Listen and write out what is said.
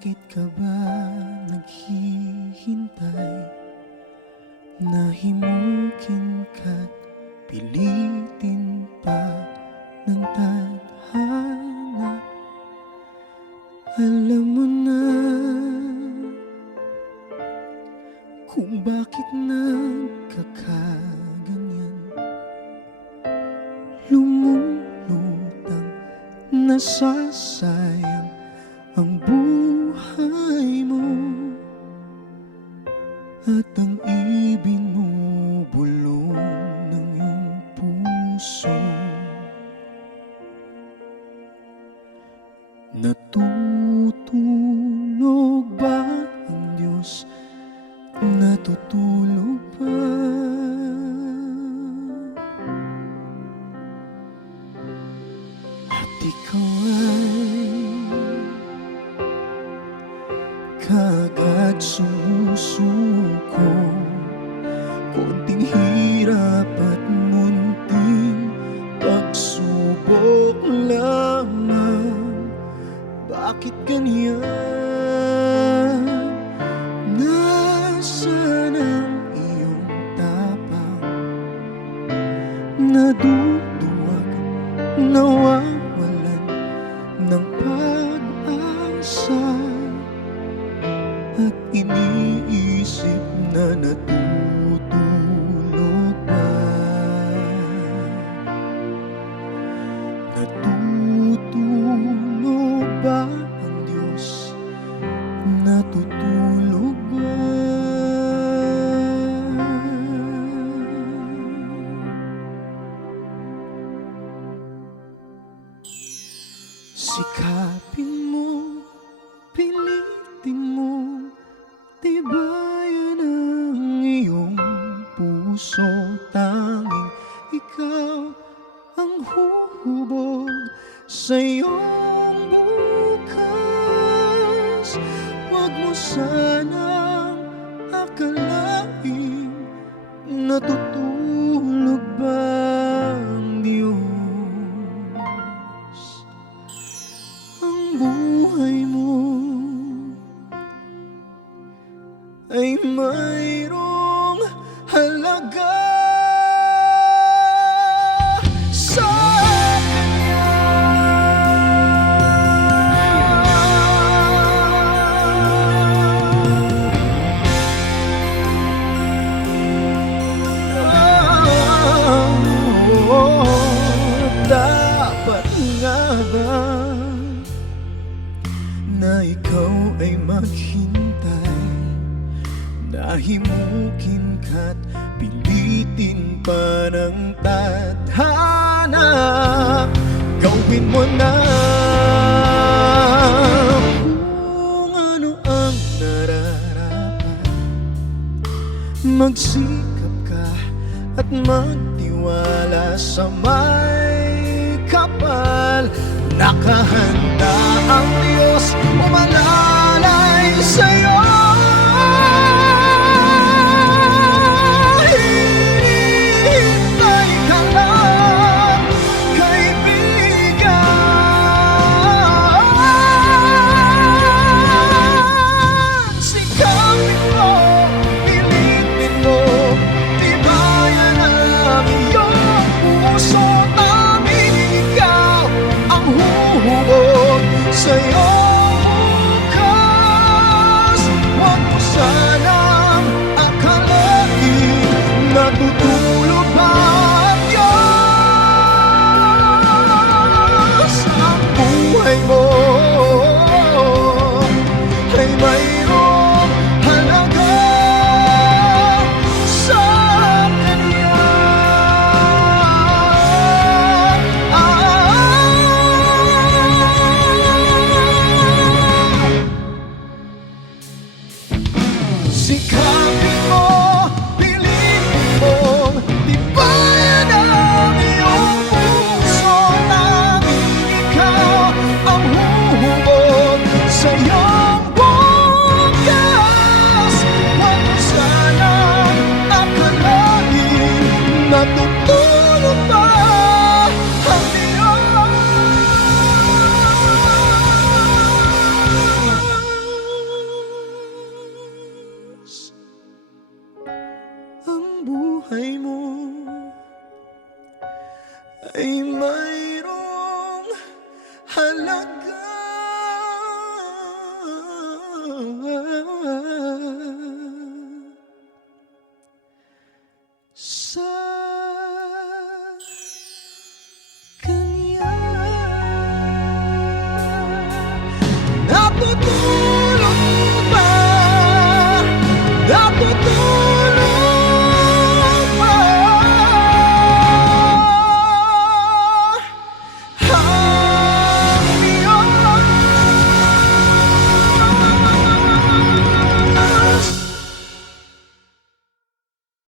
Bakit ka ba naghihintay? Nahimukin ka't pilitin pa ng tadhana. Alam mo na kung bakit nagkakaganyan. Lumulutang nasasayang ang buhay mo at ang ibinubulong ng iyong puso. Natutulog ba ang Diyos? Natutulog ba? At ikaw ay kaagad sumusuko. Konting hirap at munting pagsubok lamang. Bakit ganyan? Nasaan ang iyong tapang? Naduduwag, nawawalan ng pag-asa. At iniisip na natutulog ba? Natutulog ba ang Diyos? Natutulog ba? Sikapin mo, pilitin mo, tibayan ang iyong puso. Tanging ikaw ang huhubog sa iyong bukas. Huwag mo sanang akalain natutulog ba ang Diyos. Ang buhay mo ay mayroong halaga sa Kanya. Dapat nga ba na ikaw ay maghintay? Nahimukin ka't pilitin pa ng tadhana. Gawin mo na kung ano ang nararapat. Magsikap ka at magtiwala sa may kapal. Nakahanda ang Diyos umalalay sa'yo. Sa iyong bukas, huwag mo sanang akalain natutulog ba ang Diyos. Ang buhay mo ay mayroong halaga sa Kanya. halaga sa kanya. Natutulog ba? Natutulog